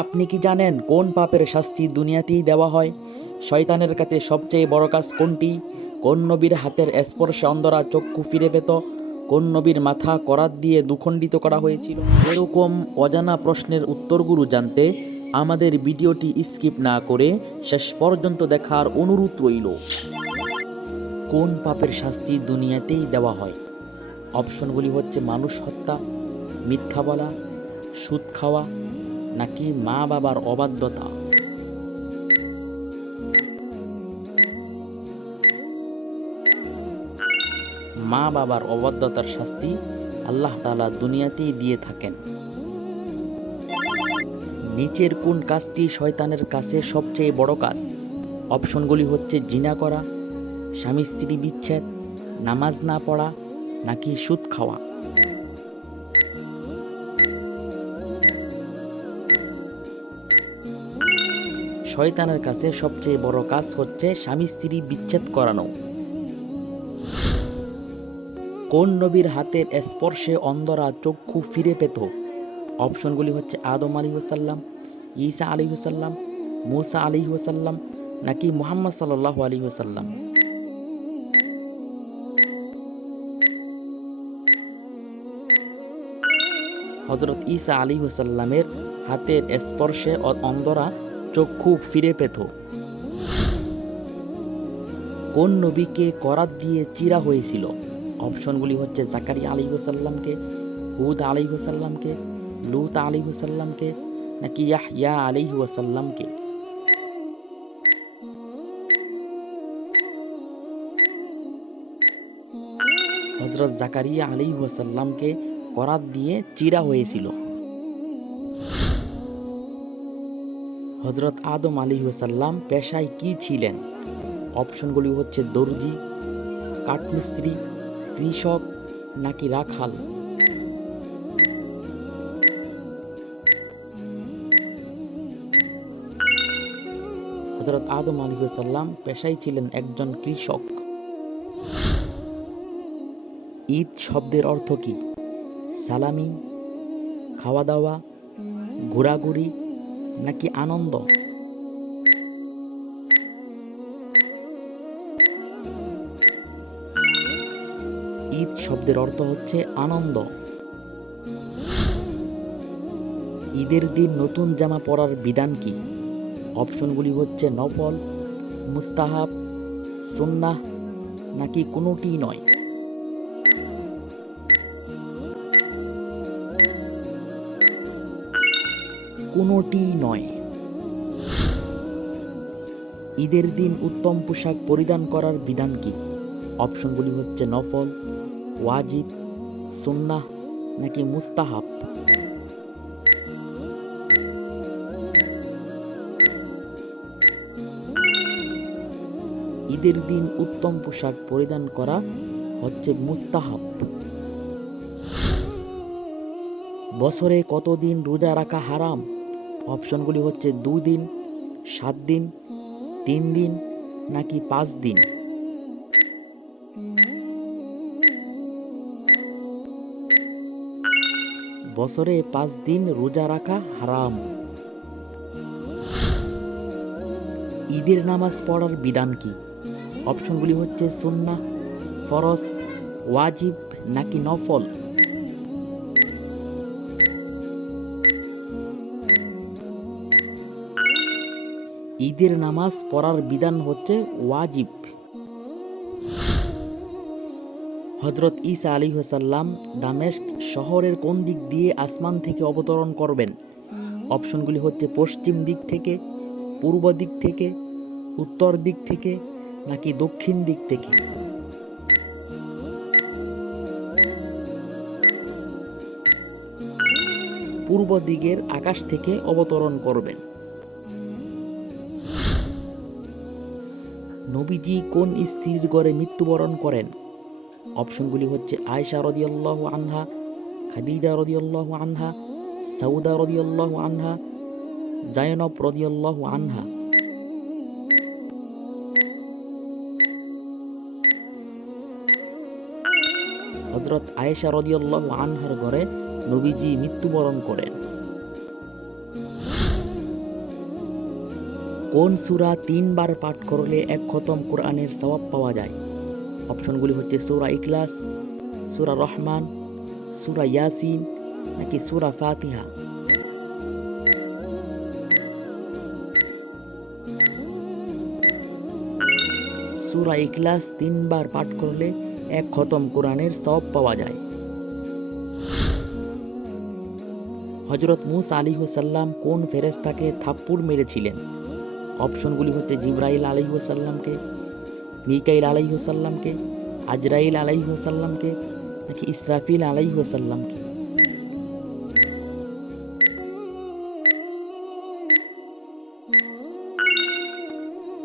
আপনি কি জানেন কোন পাপের শাস্তি দুনিয়াতেই দেওয়া হয়? শয়তানের কাছে সবচেয়ে বড় কাজ কোনটি? কোন নবীর হাতের স্পর্শে অন্ধরা চক্ষু ফিরে পেত? কোন নবীর মাথা করাত দিয়ে দুখণ্ডিত করা হয়েছিল? এরকম অজানা প্রশ্নের উত্তরগুলো জানতে আমাদের ভিডিওটি স্কিপ না করে শেষ পর্যন্ত দেখার অনুরোধ রইল। কোন পাপের শাস্তি দুনিয়াতেই দেওয়া হয়? অপশনগুলি হচ্ছে মানুষ হত্যা, মিথ্যা বলা, সুদ খাওয়া, নাকি মা বাবার অবাধ্যতা। মা বাবার অবাধ্যতার শাস্তি আল্লাহ তাআলা দুনিয়াতেই দিয়ে থাকেন। নিচের কোন কাজটি শয়তানের কাছে সবচেয়ে বড় কাজ? অপশনগুলি হচ্ছে জিনা করা, স্বামী স্ত্রী বিচ্ছেদ, নামাজ না পড়া, নাকি সুদ খাওয়া। শয়তানের কাছে সবচেয়ে বড় কাজ হচ্ছে স্বামী স্ত্রী বিচ্ছেদ করানো। কোন নবীর হাতের স্পর্শে অন্ধরা চক্ষু ফিরে পেত? অপশনগুলি হচ্ছে আদম আলাইহিসসালাম, ঈসা আলাইহিসসালাম, মুসা আলাইহিসসালাম, নাকি মুহাম্মদ সাল্লাল্লাহু আলাইহি ওয়াসাল্লাম। হযরত ঈসা আলাইহিসসালামের হাতের স্পর্শে অন্ধরা চক্ষু ফিরে পেত। কোন নবীকে করাত দিয়ে চিরা হয়েছিল? অপশনগুলি হচ্ছে জাকারিয়া আলাইহিসসালামকে, হুদ আলাইহিসসালামকে, লূত আলাইহিসসালামকে, নাকি ইয়াহইয়া আলাইহিসসালামকে। হযরত জাকারিয়া আলাইহিসসালামকে করাত দিয়ে চিরা হয়েছিল। হযরত আদম আলাইহিসসালাম পেশায় কি ছিলেন? অপশনগুলি হচ্ছে দর্জি, কাঠমিস্ত্রি, কৃষক, নাকি রাখাল। হযরত আদম আলাইহিসসালাম পেশায় ছিলেন একজন কৃষক। ঈদ শব্দের অর্থ কি? সালামি, খাওয়া দাওয়া, ঘোরাঘুরি, নাকি আনন্দ। ঈদ শব্দের অর্থ হচ্ছে আনন্দ। ঈদের দিন নতুন জামা পরার বিধান কি? অপশনগুলি হচ্ছে নফল, মুস্তাহাব, সুন্নাহ, নাকি কোনোটিই নয়। কোনোটিই নয়। ঈদের দিন উত্তম পোশাক পরিধান করার বিধান কি? অপশনগুলি হচ্ছে নফল, ওয়াজিব, সুন্নাহ, নাকি মুস্তাহাব। ঈদের দিন উত্তম পোশাক পরিধান করা হচ্ছে মুস্তাহাব। বছরে কতদিন রোজা রাখা হারাম? অপশনগুলি হচ্ছে 2 দিন, 7 দিন, 3 দিন, নাকি 5 দিন। বছরে 5 দিন রোজা রাখা হারাম। ঈদের নামাজ পড়ার বিধান কি? অপশনগুলি হচ্ছে সুন্নাহ, ফরজ, ওয়াজিব, নাকি নফল। ঈদের নামাজ পড়ার বিধান হচ্ছে ওয়াজিব। হযরত ঈসা আলাইহিসসালাম দামেস্ক শহরের কোন দিক দিয়ে আসমান থেকে অবতরণ করবেন? অপশনগুলি হচ্ছে পশ্চিম দিক থেকে, পূর্ব দিক থেকে, উত্তর দিক থেকে, নাকি দক্ষিণ দিক থেকে। পূর্ব দিকের আকাশ থেকে অবতরণ করবেন। নবীজি কোন স্ত্রীর ঘরে মৃত্যুবরণ করেন? অপশনগুলি হচ্ছে আয়েশা রাদিয়াল্লাহু আনহা, খাদিজা রাদিয়াল্লাহু আনহা, সাউদা রাদিয়াল্লাহু আনহা, জায়নব রাদিয়াল্লাহু আনহা। হযরত আয়েশা রাদিয়াল্লাহু আনহার ঘরে নবীজি মৃত্যুবরণ করেন। কোন সূরা 3 বার পাঠ করলে এক খতম কোরআনের সওয়াব পাওয়া যায়? অপশনগুলি হচ্ছে সূরা ইখলাস, সূরা রহমান, সূরা ইয়াসিন নাকি সূরা ফাতিহা। সূরা ইখলাস 3 বার পাঠ করলে এক খতম কোরআনের সওয়াব পাওয়া যায়। হযরত মূসা আলাইহিস সালাম কোন ফেরেশতাকে থাপ্পড় মেরেছিলেন? অপশনগুলি হচ্ছে জিবরাইল আলাইহিস সালামকে, মিকাইল আলাইহিস সালামকে, আজরাইল আলাইহিস সালামকে নাকি ইসরাফিল আলাইহিস সালামকে।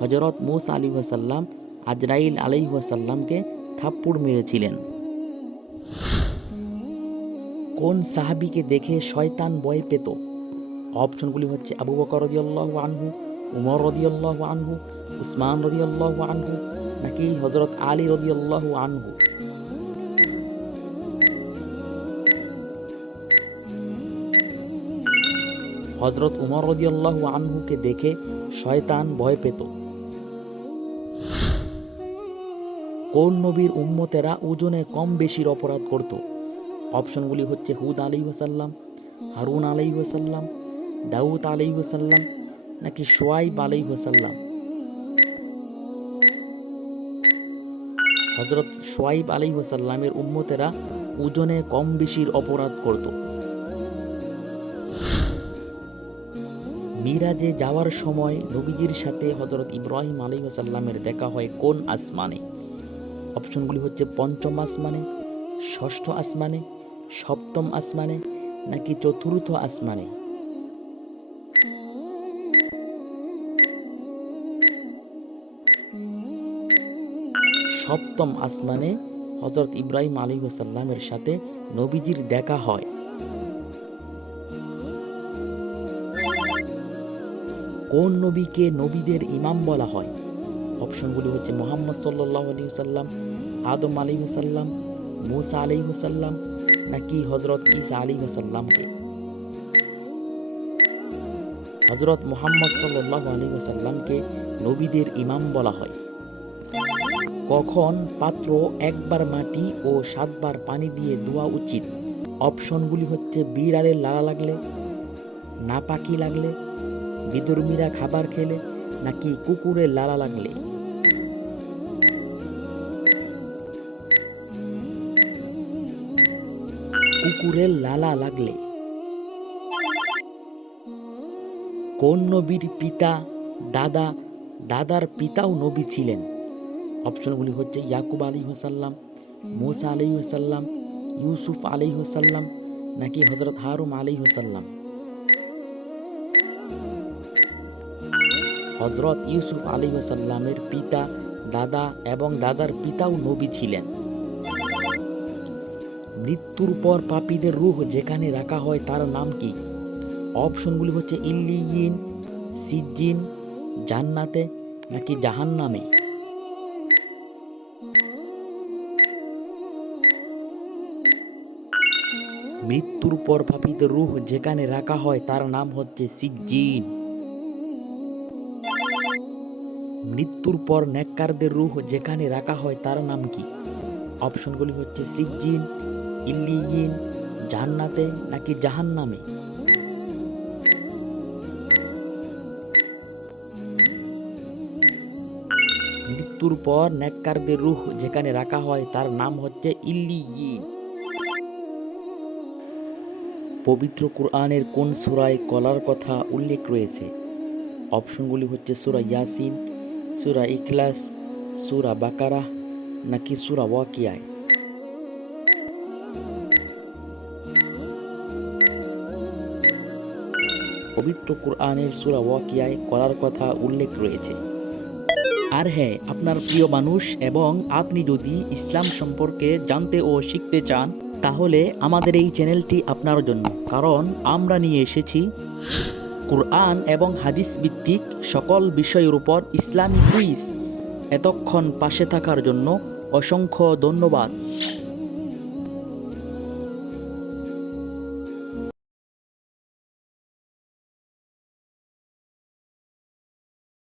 হযরত মূসা আলাইহিস সালাম আজরাইল আলাইহিস সালামকে থাপ্পড় মেরেছিলেন। কোন সাহাবীকে দেখে শয়তান ভয় পেত? অপশনগুলি হচ্ছে আবু বকর রাদিয়াল্লাহু আনহু, উমর রাদিয়াল্লাহু আনহু, উসমান রাদিয়াল্লাহু আনহু নাকি হযরত আলী রাদিয়াল্লাহু আনহু। হযরত উমর রাদিয়াল্লাহু আনহুকে দেখে শয়তান ভয় পেত। কোন নবীর উম্মতেরা ওজনে কম বেশির অপরাধ করত? অপশনগুলি হচ্ছে হুদ আলাইহিস সালাম, হারুন আলাইহিস সালাম, দাউদ আলাইহিস সালাম নাকি শুআইব আলাইহিস সালাম। হযরত শুআইব আলাইহিস সালামের উম্মতেরা ওজনে কম বেশির অপরাধ করত। মিরাজে যাওয়ার সময় নবীজির সাথে হযরত ইব্রাহিম আলাইহিস সালামের দেখা হয় কোন আসমানে? অপশনগুলি হচ্ছে পঞ্চম আসমানে, ষষ্ঠ আসমানে, সপ্তম আসমানে নাকি চতুর্থ আসমানে। সপ্তম আসমানে হযরত ইব্রাহিম আলাইহিস সালামের সাথে নবীজির দেখা হয়। কোন নবীকে নবীদের ইমাম বলা হয়? অপশনগুলি হচ্ছে মুহাম্মদ সাল্লাল্লাহু আলাইহি ওয়াসাল্লাম, আদম আলাইহিস সালাম, মূসা আলাইহিস সালাম নাকি হযরত ঈসা আলাইহিস সালামকে। হযরত মুহাম্মদ সাল্লাল্লাহু আলাইহি ওয়াসাল্লামকে নবীদের ইমাম বলা হয়। কখন পাত্র একবার মাটি ও 7 বার পানি দিয়ে ধোয়া উচিত? অপশনগুলি হচ্ছে বিড়ালের লালা লাগলে, নাপাকি লাগলে, বিধর্মীরা খাবার খেলে নাকি কুকুরের লালা লাগলে। কুকুরের লালা লাগলে। কোন নবীর পিতা, দাদা, দাদার পিতাও নবী ছিলেন? অপশনগুলি হচ্ছে ইয়াকুব আলাইহিস সালাম, মূসা আলাইহিস সালাম, ইউসুফ আলাইহিস সালাম নাকি হযরত হারুন আলাইহিস সালাম। হযরত ইউসুফ আলাইহিস সালামের পিতা, দাদা এবং দাদার পিতাও নবী ছিলেন। মৃত্যুর পর পাপীদের রূহ যেখানে রাখা হয় তার নাম কি? অপশনগুলি হচ্ছে ইল্লিয়িন, সিজ্জিন, জান্নাতে নাকি জাহান্নামে। মৃত্যুর পর পাপীদের রূহ যেখানে রাখা হয় তার নাম হচ্ছে সিজ্জিন। মৃত্যুর পর নেককারদের রূহ যেখানে রাখা হয় তার নাম কি? অপশনগুলি হচ্ছে সিজ্জিন, ইল্লিয়িন, জান্নাতে নাকি জাহান্নামে। মৃত্যুর পর নেককারদের রূহ যেখানে রাখা হয় তার নাম হচ্ছে ইল্লিয়িন। পবিত্র কুরআনের কোন সূরায় কলার কথা উল্লেখ রয়েছে? অপশনগুলি হচ্ছে সূরা ইয়াসিন, সূরা ইখলাস, সূরা বাকারাহ নাকি সূরা ওয়াকিয়া। পবিত্র কুরআনের সূরা ওয়াকিয়ায় কলার কথা উল্লেখ রয়েছে। আর হ্যাঁ, আপনার প্রিয় মানুষ এবং আপনি যদি ইসলাম সম্পর্কে জানতে ও শিখতে চান তাহলে আমাদের এই চ্যানেলটি আপনার জন্য, কারণ আমরা নিয়ে এসেছি কুরআন এবং হাদিস ভিত্তিক সকল বিষয়ের উপর ইসলামিক কুইজ। এতক্ষণ পাশে থাকার জন্য অসংখ্য ধন্যবাদ।